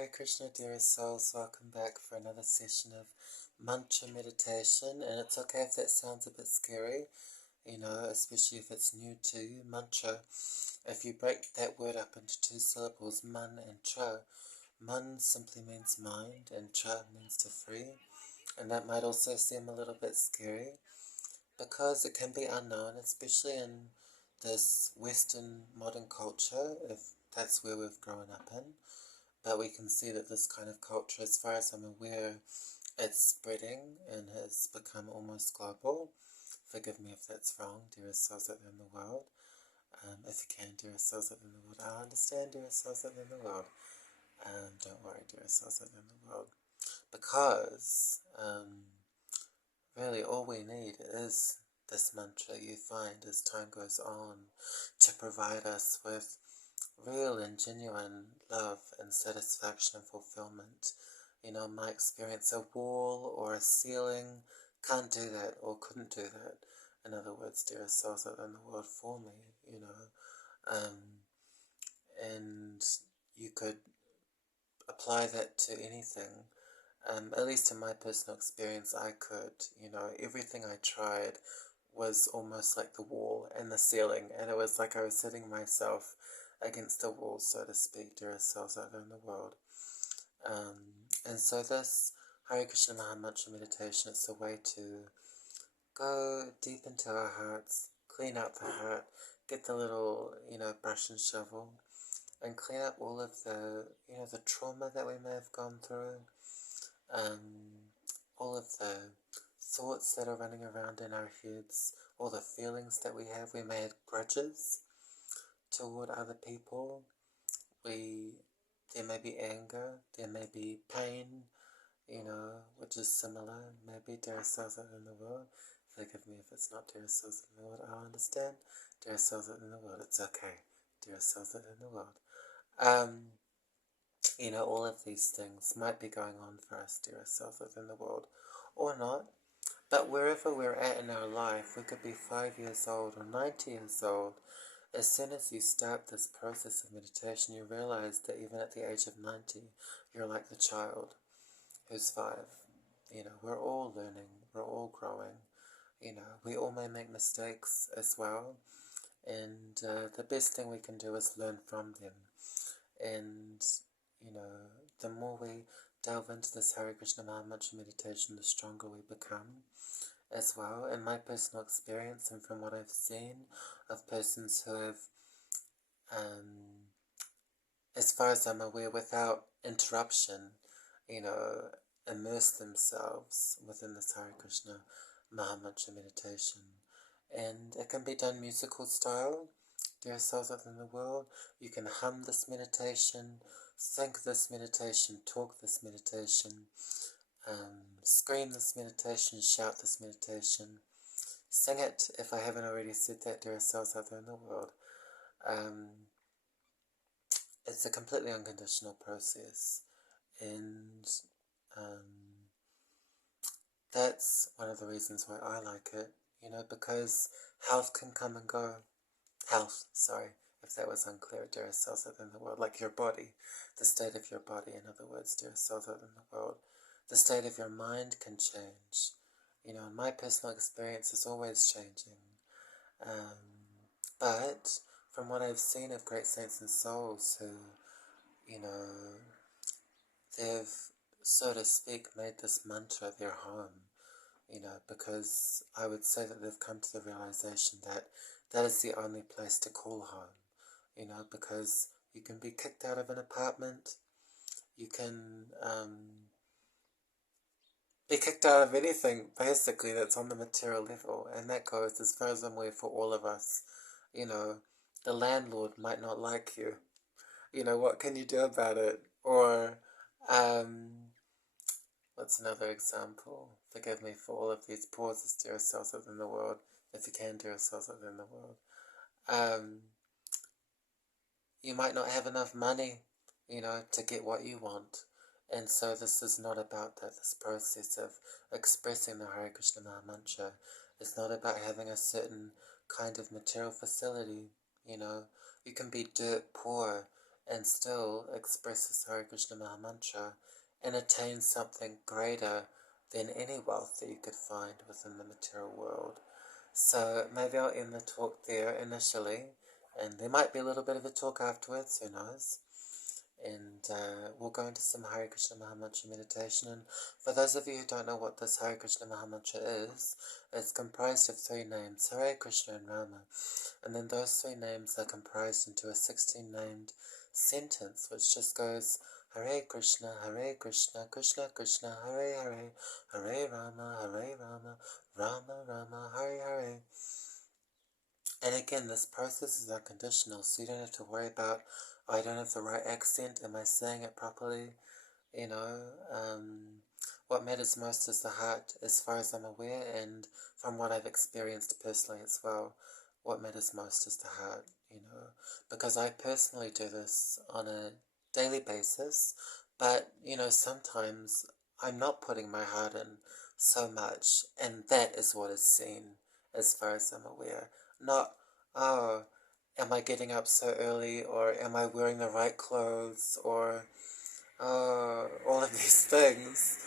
Hare Krishna, dearest souls. Welcome back for another session of mantra meditation. And it's okay if that sounds a bit scary, especially if it's new to you. Mantra, if you break that word up into two syllables, man and tra, man simply means mind and tra means to free. And that might also seem a little bit scary because it can be unknown, especially in this Western modern culture, if that's where we've grown up in. But we can see that this kind of culture, as far as I'm aware, it's spreading and has become almost global. Forgive me if that's wrong, dearest souls out there in the world. If you can, dearest souls out there in the world. I understand, dearest souls out there in the world. Don't worry, dearest souls out there in the world. Because, really all we need is this mantra you find as time goes on to provide us with real and genuine love and satisfaction and fulfillment. My experience, a wall or a ceiling can't do that or couldn't do that. In other words, dearest souls out in the world for me, and you could apply that to anything. At least in my personal experience, I could, everything I tried was almost like the wall and the ceiling, and it was like I was hitting myself against the wall, so to speak, dearest souls out there in the world. And so this Hare Krishna Maha Mantra meditation, it's a way to go deep into our hearts, clean out the heart, get the little, brush and shovel, and clean up all of the, the trauma that we may have gone through, all of the thoughts that are running around in our heads, all the feelings that we have. We may have grudges toward other people. There may be anger, there may be pain, which is similar. Maybe dearest souls out in the world. Forgive me if it's not dearest souls in the world. I understand. Dearest souls out in the world. It's okay. Dearest souls out in the world. All of these things might be going on for us, dearest souls out in the world, or not. But wherever we're at in our life, we could be 5 years old or 90 years old. As soon as you start this process of meditation, you realize that even at the age of 90, you're like the child who's 5. We're all learning, we're all growing. We all may make mistakes as well. And the best thing we can do is learn from them. And, the more we delve into this Hare Krishna Maha Mantra meditation, the stronger we become as well. In my personal experience and from what I've seen of persons who have, as far as I'm aware, without interruption, immerse themselves within this Hare Krishna Maha Mantra meditation. And it can be done musical style, dear souls within the world. You can hum this meditation, think this meditation, talk this meditation, scream this meditation, shout this meditation, sing it if I haven't already said that, dear souls out there in the world. It's a completely unconditional process, and that's one of the reasons why I like it, because health can come and go. If that was unclear, dearest souls out in the world, like your body, the state of your body, in other words, dearest souls out in the world, the state of your mind can change. And my personal experience is always changing. But from what I've seen of great saints and souls who, they've, so to speak, made this mantra their home, because I would say that they've come to the realization that that is the only place to call home, because you can be kicked out of an apartment, you can be kicked out of anything, basically, that's on the material level, and that goes, as far as I'm aware, for all of us. The landlord might not like you. What can you do about it? Or, what's another example? Forgive me for all of these pauses, dear souls within the world, if you can, dear souls within the world. You might not have enough money, to get what you want. And so this is not about that. This process of expressing the Hare Krishna Maha Mantra is not about having a certain kind of material facility, You can be dirt poor and still express this Hare Krishna Maha Mantra and attain something greater than any wealth that you could find within the material world. So maybe I'll end the talk there initially, and there might be a little bit of a talk afterwards, who knows. And we'll go into some Hare Krishna Maha Mantra meditation. And for those of you who don't know what this Hare Krishna Maha Mantra is, it's comprised of 3 names, Hare Krishna and Rama. And then those 3 names are comprised into a 16-named sentence, which just goes Hare Krishna, Krishna Krishna, Hare Hare, Hare Rama, Rama Rama, Hare Hare. And again, this process is unconditional, so you don't have to worry about, oh, I don't have the right accent, am I saying it properly? You know, what matters most is the heart, as far as I'm aware, and from what I've experienced personally as well. What matters most is the heart, because I personally do this on a daily basis, but, sometimes I'm not putting my heart in so much, and that is what is seen, as far as I'm aware. Not, oh, am I getting up so early, or am I wearing the right clothes, or all of these things,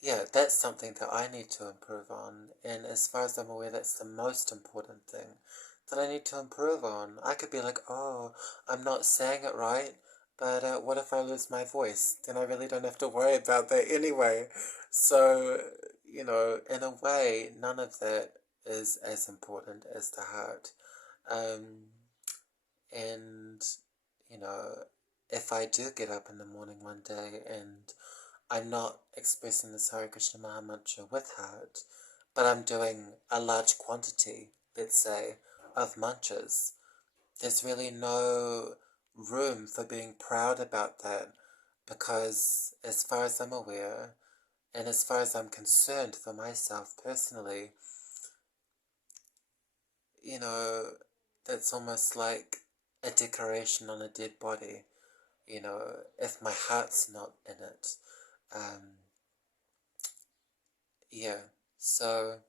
yeah, that's something that I need to improve on, and as far as I'm aware, that's the most important thing that I need to improve on. I could be like, oh, I'm not saying it right, but what if I lose my voice? Then I really don't have to worry about that anyway. So, in a way, none of that is as important as the heart. And, if I do get up in the morning one day and I'm not expressing this Hare Krishna Maha Mantra with heart, but I'm doing a large quantity, let's say, of mantras, there's really no room for being proud about that, because as far as I'm aware, and as far as I'm concerned for myself personally, that's almost like a decoration on a dead body, if my heart's not in it. Yeah, so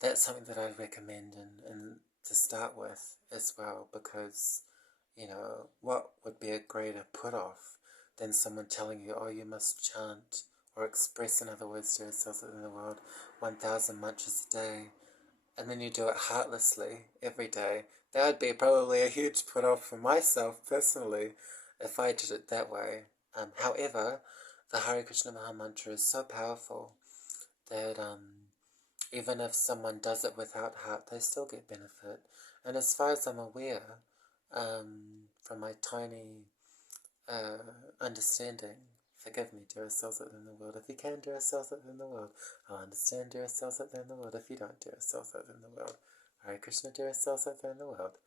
that's something that I recommend and to start with as well, because, what would be a greater put-off than someone telling you, oh, you must chant or express, in other words, to yourself in the world 1,000 mantras a day, and then you do it heartlessly every day. That would be probably a huge put-off for myself personally if I did it that way. However, the Hare Krishna Maha Mantra is so powerful that even if someone does it without heart, they still get benefit. And as far as I'm aware, from my tiny understanding, forgive me, dearest souls out in the world. If you can, dearest souls out in the world, I'll understand, dearest souls out there in the world. If you don't, dearest souls out in the world, Hare Krishna, dearest souls out there in the world.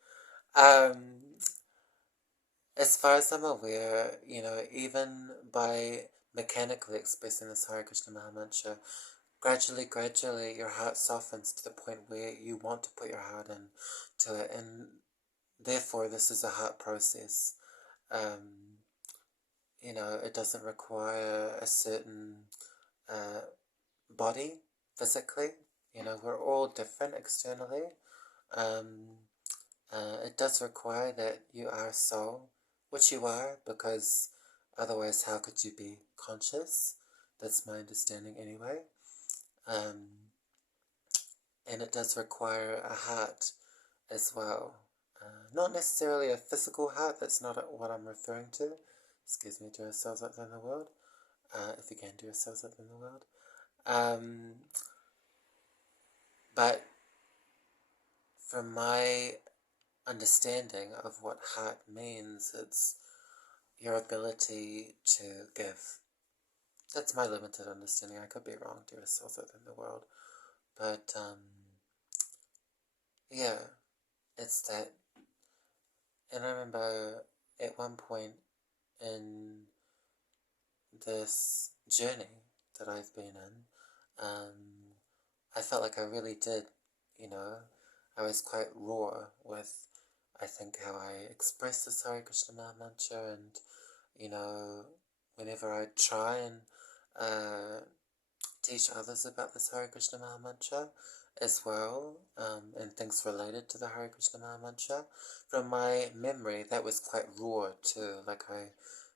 As far as I'm aware, even by mechanically expressing this Hare Krishna Maha Mantra, gradually, your heart softens to the point where you want to put your heart into it, and therefore this is a heart process. It doesn't require a certain body physically. We're all different externally. It does require that you are soul, which you are, because otherwise how could you be conscious? That's my understanding anyway. And it does require a heart as well. Not necessarily a physical heart, that's not what I'm referring to. Excuse me, dear souls out there in the world. If you can, dear souls out there in the world. But from my understanding of what heart means, it's your ability to give. That's my limited understanding. I could be wrong, dear souls out there in the world. But, yeah, it's that. And I remember at one point in this journey that I've been in, I felt like I really did, I was quite raw with, I think, how I expressed the Hare Krishna Maha Mantra, and, whenever I try and teach others about this Hare Krishna Maha Mantra, as well, and things related to the Hare Krishna Maha Mantra. From my memory, that was quite raw too, like I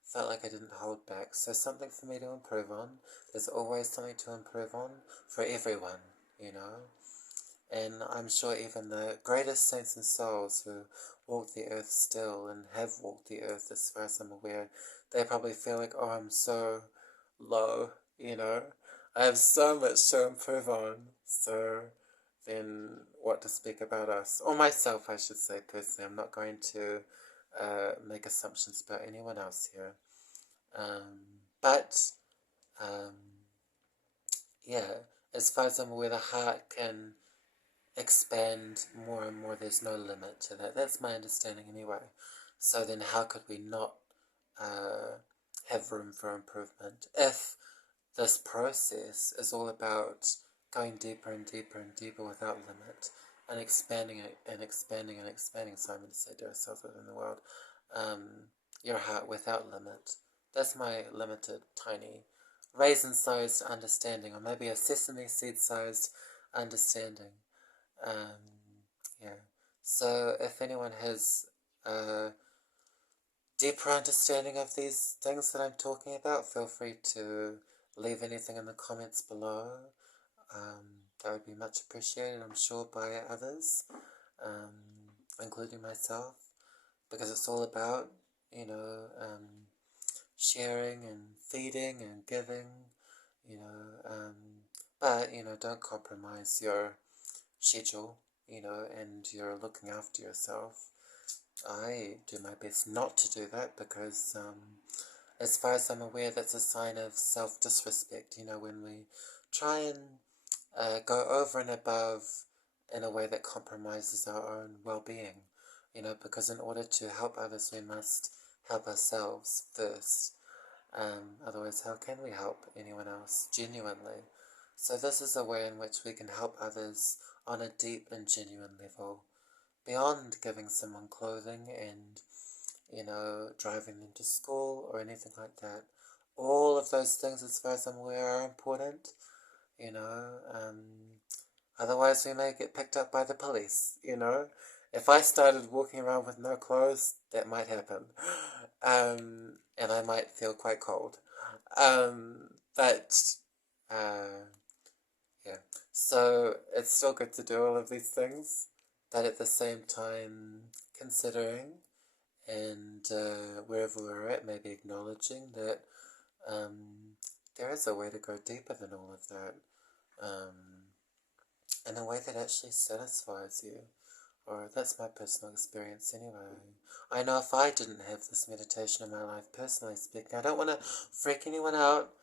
felt like I didn't hold back. So something for me to improve on. There's always something to improve on for everyone, you know. And I'm sure even the greatest saints and souls who walk the earth still and have walked the earth as far as I'm aware, they probably feel like, oh, I'm so low, you know. I have so much to improve on. So then what to speak about us? Or myself, I should say, personally. I'm not going to make assumptions about anyone else here. But, um, yeah, as far as I'm aware, the heart can expand more and more. There's no limit to that. That's my understanding anyway. So then how could we not have room for improvement if this process is all about going deeper and deeper and deeper without limit and expanding it and expanding and expanding, Simon said to ourselves within the world, your heart without limit. That's my limited, tiny, raisin-sized understanding, or maybe a sesame seed-sized understanding. Yeah. So if anyone has a deeper understanding of these things that I'm talking about, feel free to leave anything in the comments below. That would be much appreciated, I'm sure, by others, including myself, because it's all about, you know, sharing and feeding and giving, you know, but, you know, don't compromise your schedule, you know, and you're looking after yourself. I do my best not to do that because, as far as I'm aware, that's a sign of self-disrespect, you know, when we try and go over and above in a way that compromises our own well-being, you know, because in order to help others, we must help ourselves first. Otherwise, how can we help anyone else genuinely? So this is a way in which we can help others on a deep and genuine level, beyond giving someone clothing and, you know, driving them to school or anything like that. All of those things, as far as I'm aware, are important, you know. Otherwise we may get picked up by the police, you know. If I started walking around with no clothes, that might happen. And I might feel quite cold. But, yeah. So it's still good to do all of these things, but at the same time considering and wherever we're at, maybe acknowledging that there is a way to go deeper than all of that, in a way that actually satisfies you. Or that's my personal experience anyway. I know if I didn't have this meditation in my life, personally speaking, I don't want to freak anyone out,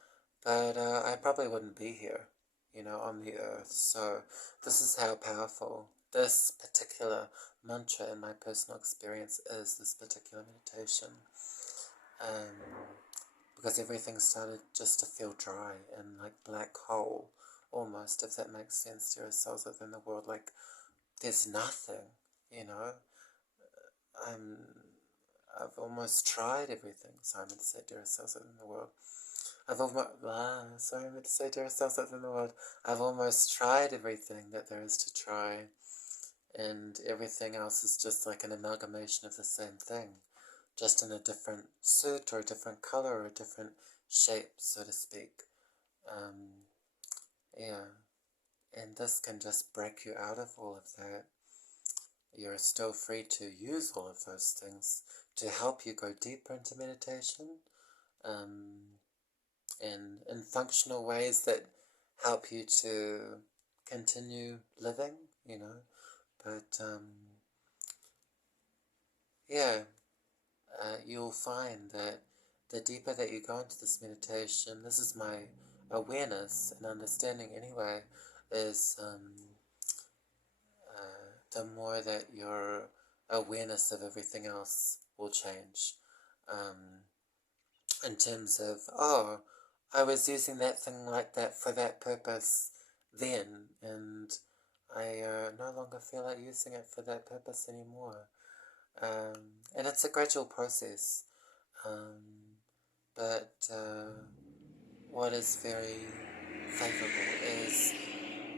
but I probably wouldn't be here, you know, on the earth. So this is how powerful this particular mantra in my personal experience is, this particular meditation. Because everything started just to feel dry and like black hole, almost, if that makes sense to yourselves within the world. Like there's nothing, you know. I've almost tried everything, Simon said to ourselves within the world. I've almost tried everything that there is to try, and everything else is just like an amalgamation of the same thing, just in a different suit or a different color or a different shape, so to speak. Yeah, and this can just break you out of all of that. You're still free to use all of those things to help you go deeper into meditation, and in functional ways that help you to continue living, you know. But yeah, you'll find that the deeper that you go into this meditation, this is my awareness and understanding anyway, is the more that your awareness of everything else will change. In terms of, oh, I was using that thing like that for that purpose then, and I no longer feel like using it for that purpose anymore. And it's a gradual process. But what is very favourable is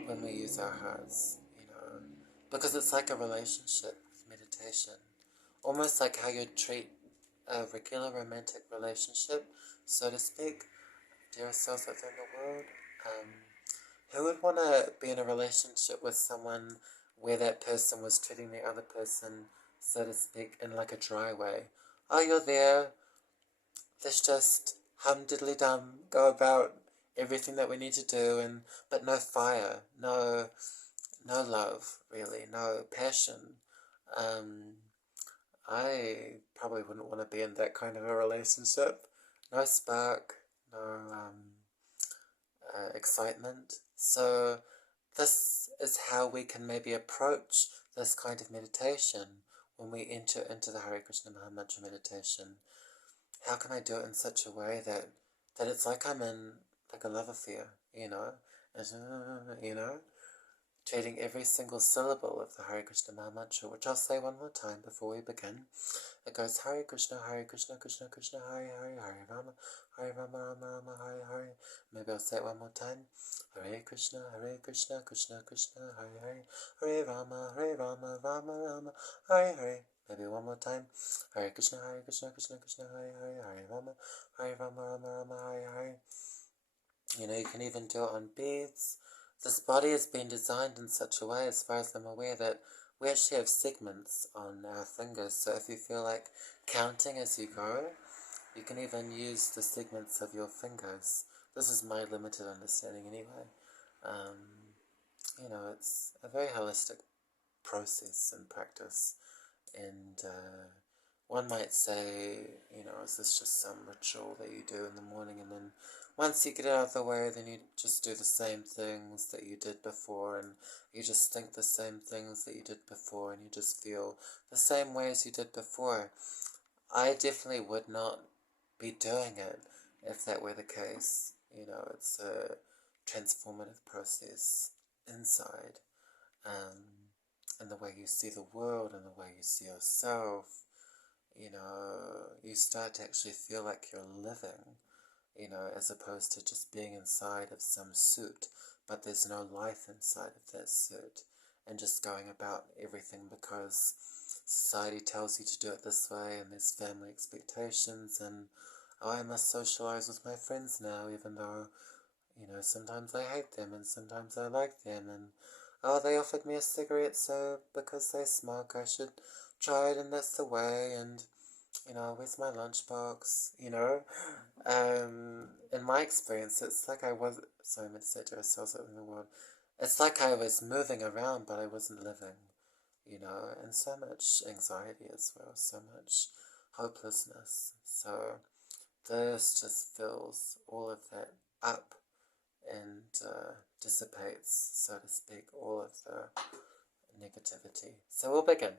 when we use our hearts, because it's like a relationship with meditation, almost like how you'd treat a regular romantic relationship, so to speak. Dear souls within the world, who would want to be in a relationship with someone where that person was treating the other person, so to speak, in like a dry way? Oh, you're there, let's just hum diddly dum, go about everything that we need to do, but no fire, no love, really, no passion. I probably wouldn't want to be in that kind of a relationship. No spark, no excitement. So this is how we can maybe approach this kind of meditation when we enter into the Hare Krishna Maha Mantra meditation. How can I do it in such a way that it's like I'm in like a love affair, treating every single syllable of the Hare Krishna Maha Mantra, which I'll say one more time before we begin. It goes Hare Krishna, Krishna Krishna, Hare Hare, Hare Rama, Rama Rama, Hare Hare. Maybe I'll say it one more time. Hare Krishna, Krishna Krishna, Hare Hare, Hare Rama, Rama Rama, Hare Hare. Maybe one more time. Hare Krishna, Krishna Krishna, Hare Hare, Hare Rama, Rama Rama, Hare Hare. You can even do it on beads. This body has been designed in such a way, as far as I'm aware, that we actually have segments on our fingers. So if you feel like counting as you go, you can even use the segments of your fingers. This is my limited understanding anyway. It's a very holistic process and practice. And one might say, is this just some ritual that you do in the morning, and then once you get it out of the way, then you just do the same things that you did before, and you just think the same things that you did before, and you just feel the same way as you did before. I definitely would not be doing it if that were the case. It's a transformative process inside, and the way you see the world and the way you see yourself. You start to actually feel like you're living, as opposed to just being inside of some suit, but there's no life inside of that suit, and just going about everything because society tells you to do it this way, and there's family expectations, and I must socialize with my friends now, even though, sometimes I hate them, and sometimes I like them, and they offered me a cigarette, so because they smoke, I should try it, and that's the way, and where's my lunchbox, in my experience, it's like I was, sorry, I meant to say to ourselves in the world, it's like I was moving around, but I wasn't living, and so much anxiety as well, so much hopelessness. So this just fills all of that up and dissipates, so to speak, all of the negativity. So we'll begin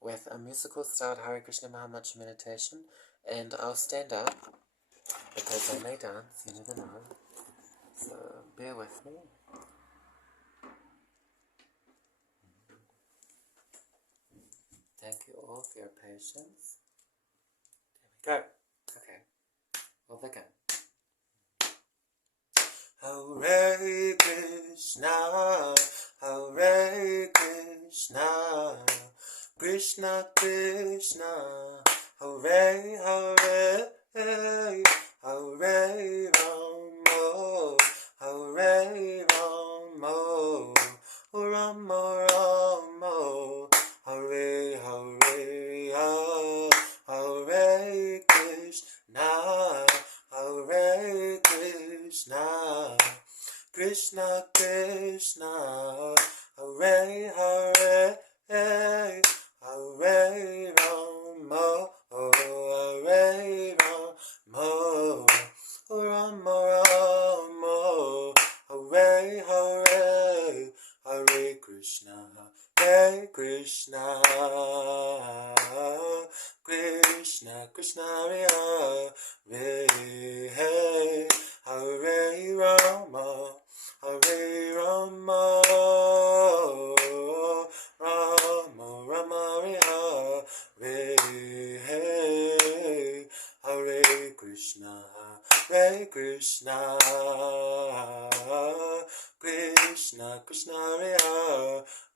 with a musical styled Hare Krishna Maha Mantra meditation, and I'll stand up because I may dance, you never know, so bear with me. Thank you all for your patience. There we go. Okay, we'll begin. Hare Krishna, Hare Krishna, Krishna Krishna, Hare Hare, Hare Rama, Hare Rama, Rama Rama, Hare Hare, Hare Krishna, Hare Krishna, Krishna Krishna, Hare Hare, Hare Rama, Hare Rama, Rama Rama, Hare Hare, Hare Krishna, Krishna, Krishna Krishna, Hare Hare, Hare Rama, Hare Rama, Rama Rama, Hare Hare, Hare Krishna, Krishna, Krishna, Krishna Hare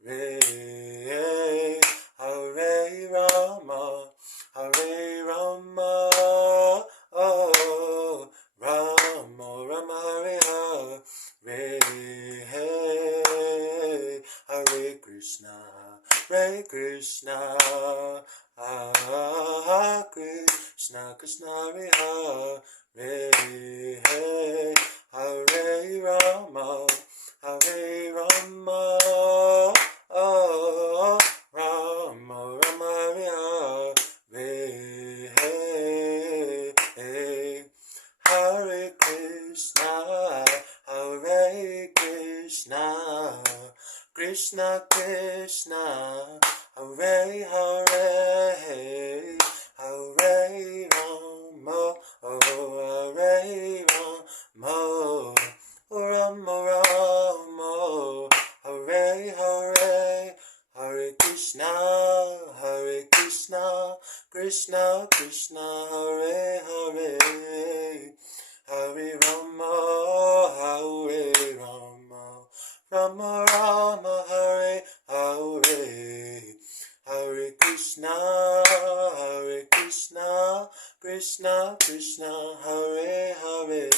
Hare, Hare Rama, Hare Rama, oh, Rama, Rama Hare Hare, Hare Krishna, Hare Krishna, Hare Krishna, Krishna Hare Hare, Hare Rama, Hare Rama, oh, Rama, Rama Hare Hare, Hare Krishna, Hare Krishna, Krishna Krishna, Hare Hare, Hare Rama, oh, Hare Rama, Rama Rama, Hare Hare, Hare Krishna, Hare Krishna, Krishna Krishna, Hare Hare, Hare Rama, Hare Rama, Rama Rama, Hare Hare, Hare Krishna, Hare Krishna, Krishna Krishna, Hare Hare,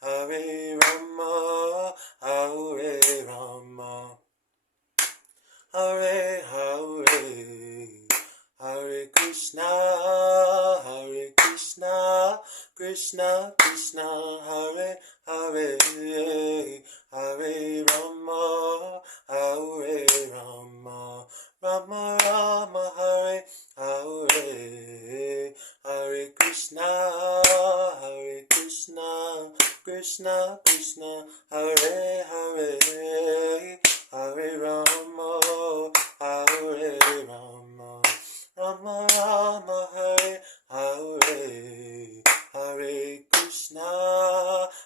Hare Rama, Hare Rama, Hare Hare, Hare Krishna, Hare Krishna, Krishna Krishna, Hare Hare, Hare Rama, Hare Rama, Rama Rama, Hare Hare, Hare Krishna, Hare Krishna, Krishna Krishna, Hare Hare, Hare Rama, Hare Rama, Rama Rama, Hare Hare, Hare Krishna,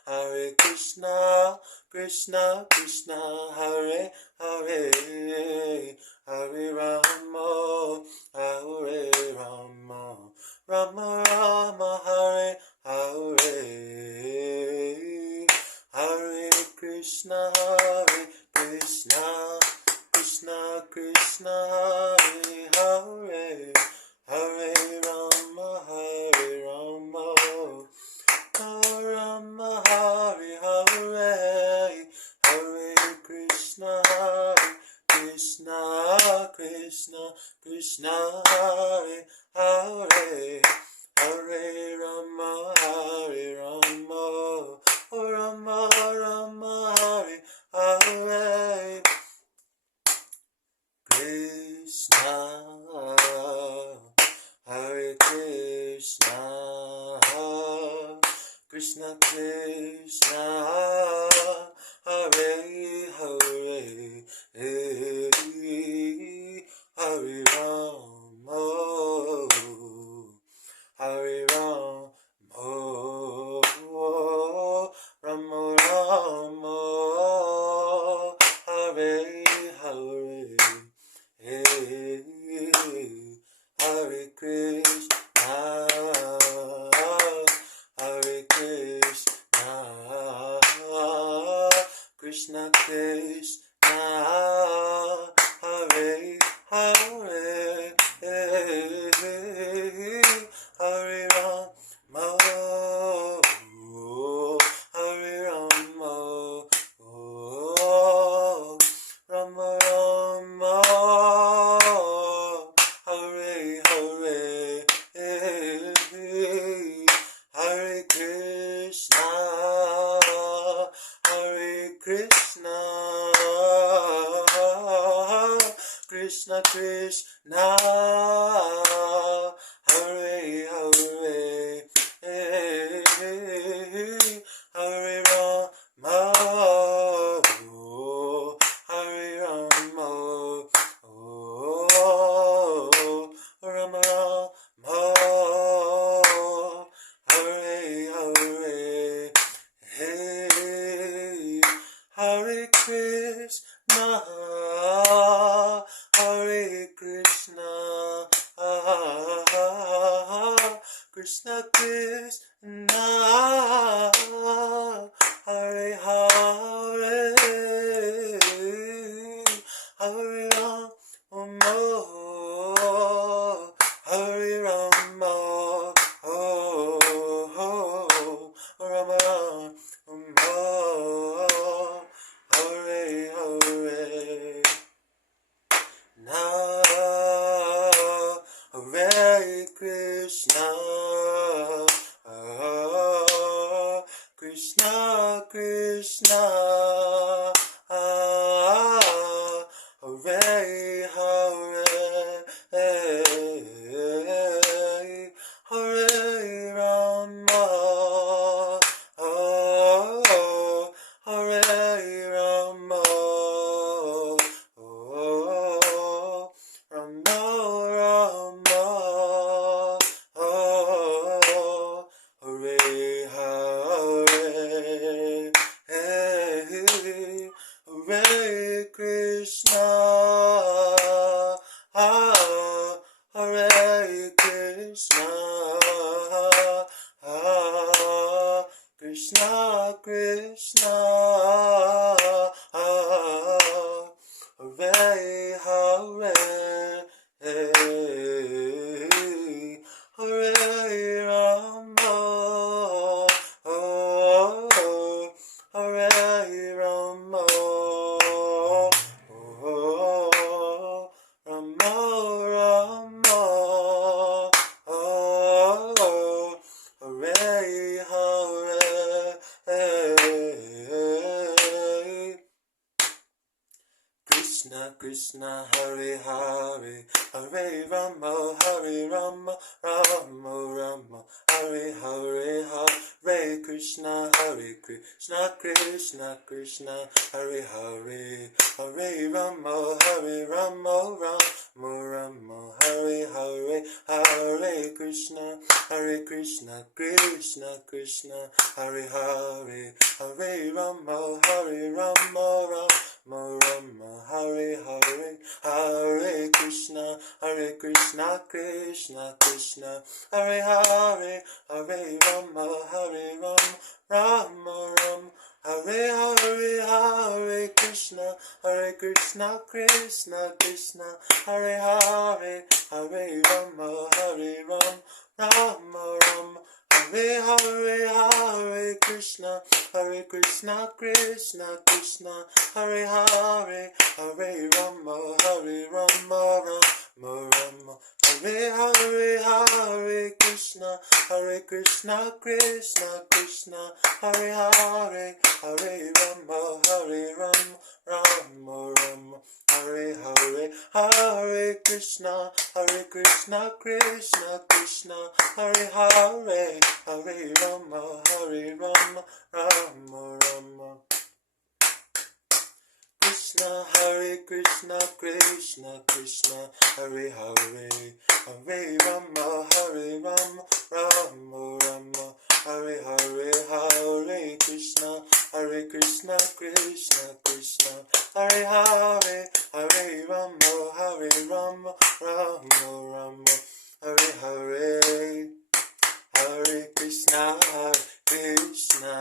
Hare Krishna, Krishna Krishna, Hare Hare, Hare Rama, Hare Rama, Rama Rama, Hare Hare, Hare Krishna, Hare Krishna, Krishna Krishna, Hare Hare, Hare Rama, Hare Rama, Rama Hare Hare, Hare Krishna, Hare Krishna, Krishna Krishna, Hare Hare, Hare Rama, Hare Rama, Rama Rama, Hare Hare, Krishna, Hare Krishna, Krishna Krishna, Hare Hare, Hare Rama, Hare Rama, Rama Rama, Hare Hare, Hare Krishna, Hare Krishna, Krishna Krishna, Hare Hare, Hare Rama, Hare Rama, Rama Rama, Hare Hare, Hare Krishna, Hare Krishna, Krishna Krishna, Hare Hare, Hare Rama, Hare Rama, Rama Rama, Hare Hare, Hare Krishna, Hare Krishna, Krishna Krishna, Hare Hare, Krishna, Krishna Krishna, Hare Hare, Hare Rama, Hare Rama, Rama Rama, Hare Hare, Hare Krishna, Hare Krishna, Krishna Krishna, Hare Hare, Hare Rama, Hare Rama, Rama Rama, Hare Hare. Krishna Krishna Hare Hare, Hare Rama Hare Rama, Rama Rama Hare Hare, Hare Krishna Krishna Krishna Hare Hare, Hare Rama Hare Rama, Rama Rama Hare Hare, Hare Krishna Krishna Krishna Hare Hare, Hare Rama Hare Rama, Rama Hare Hare, Hare Krishna Krishna Krishna Hare Hare, Hare Rama Rama Rama Hare Hare, Hare Krishna Krishna Krishna Hare Hare, Hare Rama Rama Rama Hare Hare, Hare Krishna Krishna Krishna Hare Hare, Hare Rama Rama Rama Hare Hare, Hare Krishna Krishna Krishna Hare Hare, Hare Rama Rama Rama Hare Hare, Hare Krishna Krishna Krishna Hare Hare, Hare Rama Rama Rama. Krishna Hare Krishna Krishna Hare Hare, Hare Rama Rama Rama Hare Hare, Hare Krishna Krishna Hare Hare, Hare Rama Rama Rama Hare Hare, Hare Krishna Krishna Krishna Hare Hare, Hare Rama Rama Rama Rama, Hare Hare, Hare Krishna Hare Krishna, Krishna Krishna,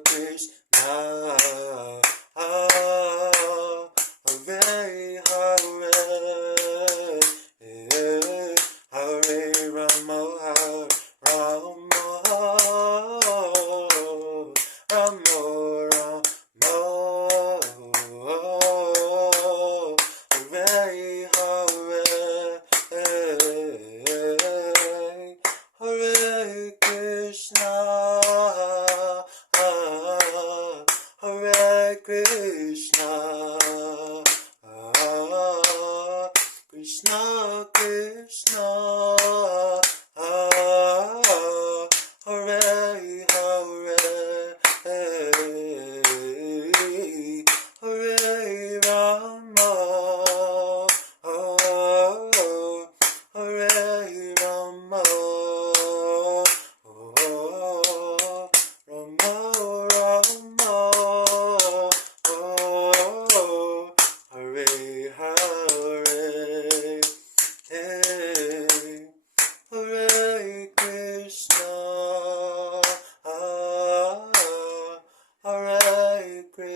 Hare Hare, Hare Rama, Hare Rama, Rama Rama, Hare Hare,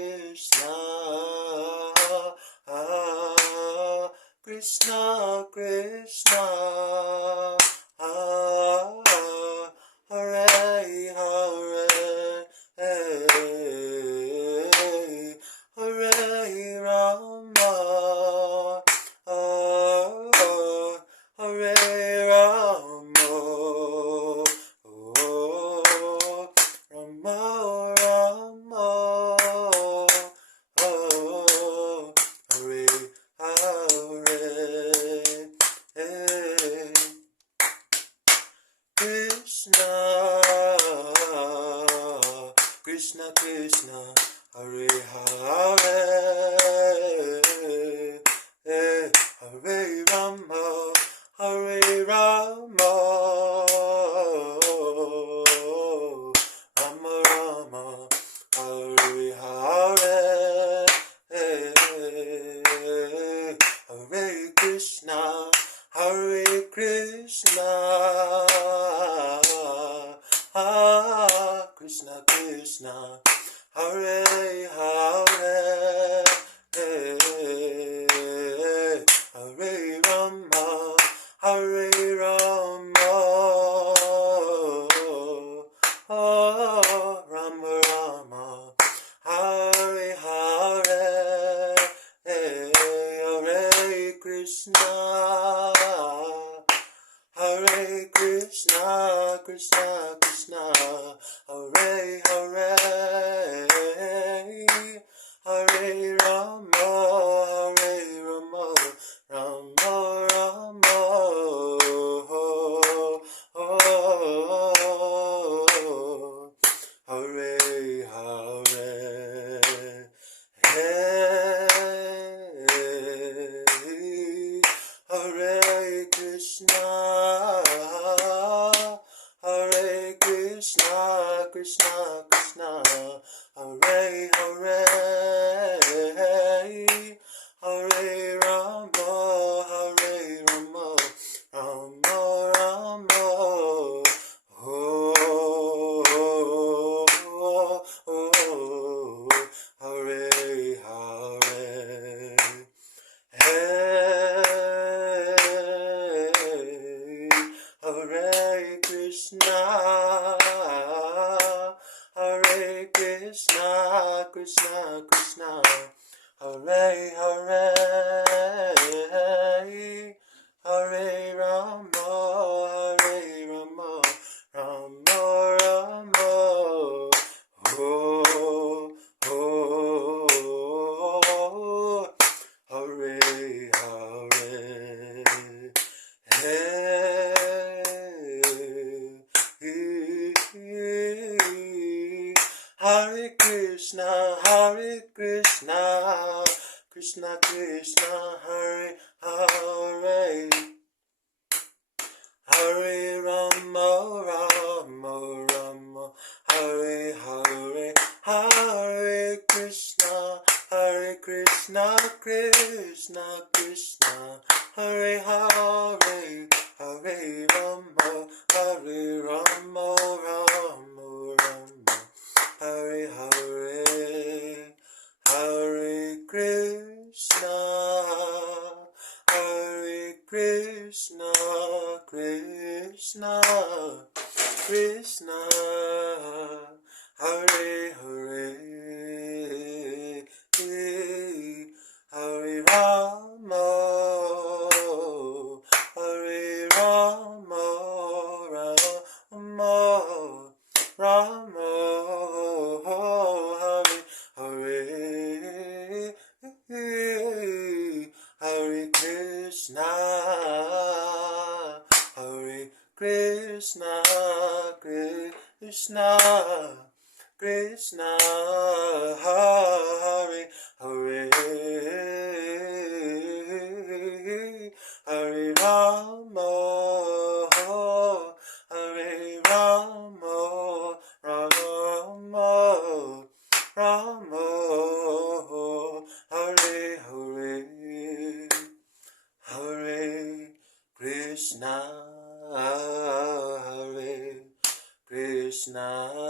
Hare Krishna, Hare Krishna, Krishna Krishna, Hare Hare, Hare Rama, Krishna, Hare Hare, Hare Rama, Hare Rama, Rama Rama, Hare Hare, Hare Krishna, Hare Krishna, Krishna Krishna, Hare Hare, Hare Rama, Hare Rama, Rama Rama, Hare Hare, Hare Krishna, Hare Krishna, Krishna Krishna, Hare Hare, Hare Rama, Hare Rama, Rama Rama, Hare Hare, Hare Krishna, Hare Krishna, Krishna Krishna, Hare Hare, Hare Rama, Hare Rama, Rama Rama, Hare Hare. Hare Krishna, Hare Krishna, Krishna Krishna, Hare Hare, Hare Rama, Hare Rama, Rama Rama, Hare Hare, Hare Krishna, Hare Krishna, Krishna Krishna, Hare Hare, Hare Rama, Rama Rama, Hare Hare, Hare Krishna, Hare Krishna, Krishna Krishna, Hare Hare, Hare Rama, Hare Rama, Rama Rama, Hare Hare, Hare Krishna, Hare Krishna, Krishna Krishna, Hare Hare, Hare Rama, Hare Rama, Rama Rama, Hare Hare, Hare Krishna, Hare Krishna, Krishna Krishna, Hare Hare, Hare Rama, Hare Rama, Rama Rama, Hare Hare, Hare Krishna, Hare Krishna,